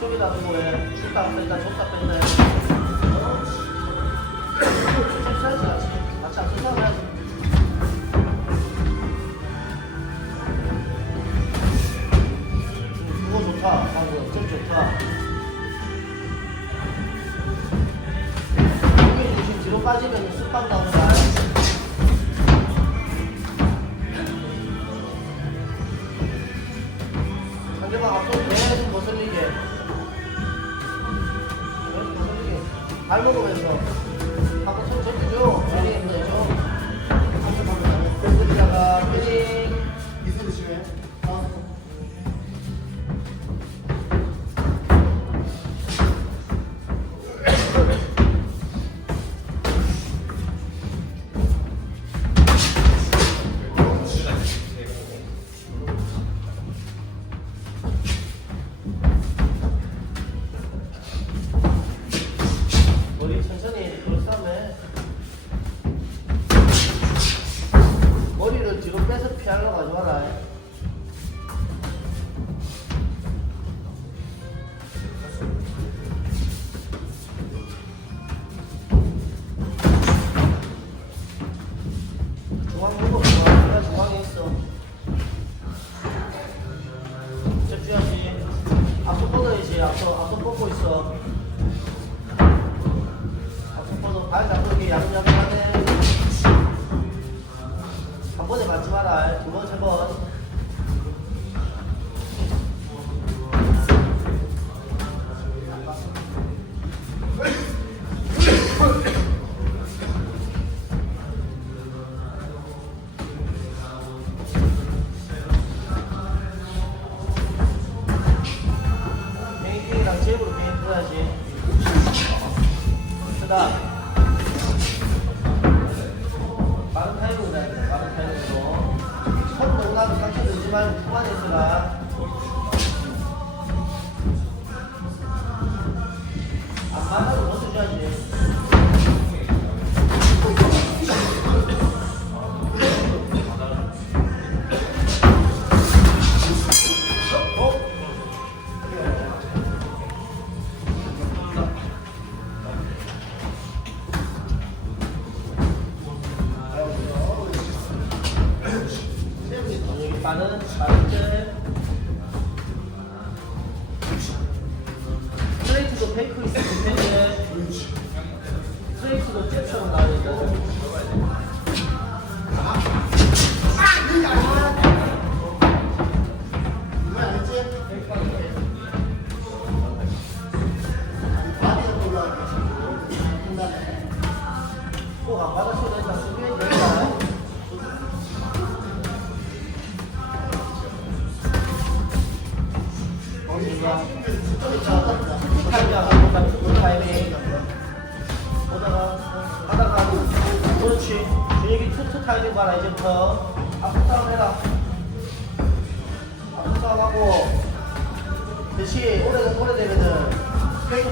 쪽, 앞쪽에다 두고 해. 줬다 뺀다, 줬다 뺀다. 해. 어? 좀 살지 같이. 음, 그거 좋다. 뒤로 빠지면 습방 나온다. 상 하고 손 접히죠 중앙 중앙에 있어. 집중하지 앞서 뻗어야지. 앞서 앞서 뻗고 있어 페인팅이랑 제입으로 페인팅 해야지. 그다음 빠른 타이밍으로 해야 돼 빠른 타이밍으로. 손 놓고 나면 상처 들지 말고 품 안에 있어라 봐라 이제부터 앞서 싸움 해라 앞서 싸움 하고 대신 오래 오래되면은 백업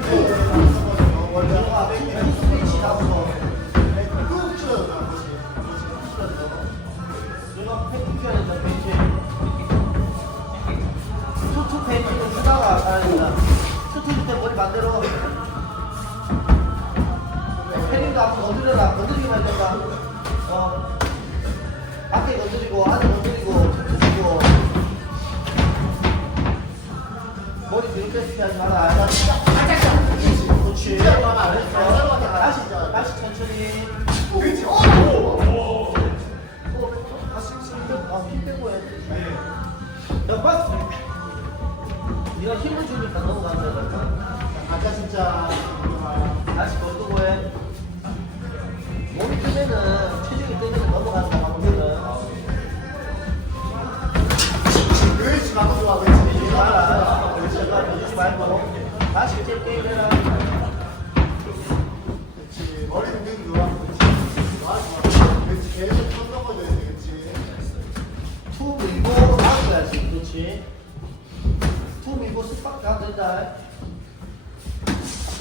원정아 스피치 나오고 쭉 치러요. 내가 팩트 켜야 된다 팩트 투투 팩트는 쓰다가 가야 된다 투투 때 머리 반대로 패딩도 앞으로 건드려라 건드리기만 된다 어 밖에 건드리고 안에 건드리고 건드리고 머리 뒤로 빼서 피하지 마라 그렇지 다시 다시 천천히 그렇지. 어! 아, 힘 빼고 해. 야, 빠스! 네가 힘을 주니까 넘어간다. 아까 진짜 그렇지. 투 밀고 스팍 가면 된다.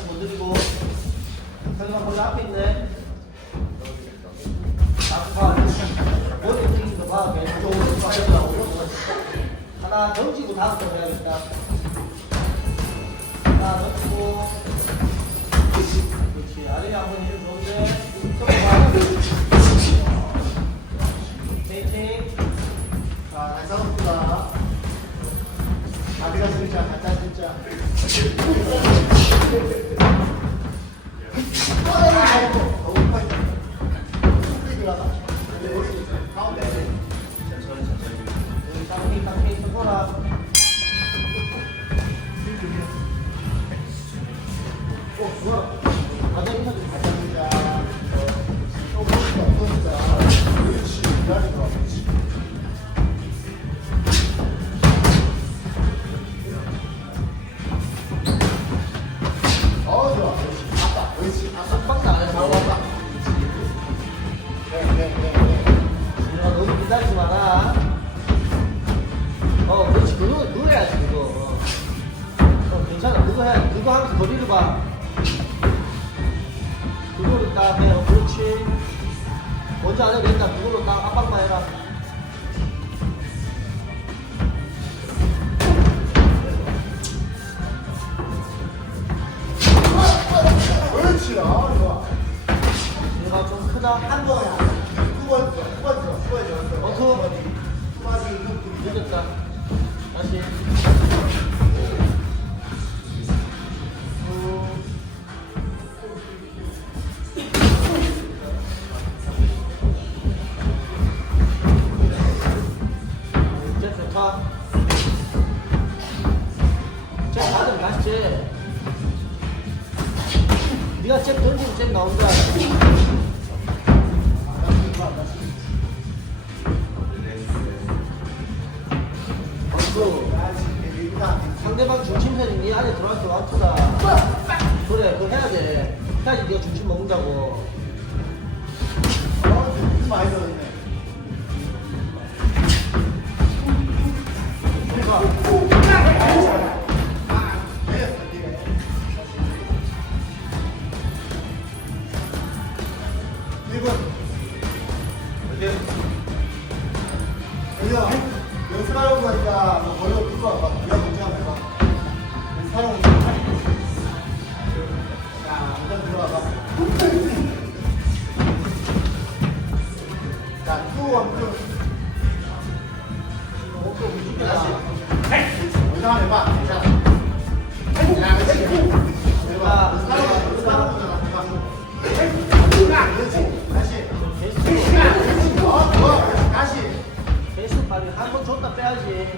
못 드리고. 형님 거기 앞에 있네. 아파. 머리 움직이는 거 봐. 왼쪽으로 스팍 된다고. 하나 던지고 다음 번 해야겠다. 하나 던지고. 그렇지. 아래에 한번. 봐. 페이 어 좋아. 괜찮아. 그거 해. 그거 하면서 거리를 봐. 그거를 딱 해. 어, 그렇지. 먼저 안 해도 된다. 그걸로 딱 압박만 해라. 그렇지, 아, 좋아. 얘가 좀 크다. 한 번이야. 두 번, 두 번, 두 번, 두 번. 어, 투. 두 번, 늦었다. 다시. 연습하려고 하니까 뭐 걸려 뛸거 같아. 네가 먼저 한번 해봐. 연습하려고 자, 일단 들어가봐. 자, 투, 원, 투. 목표 움직여라. 먼저 한번 해봐. JPAGM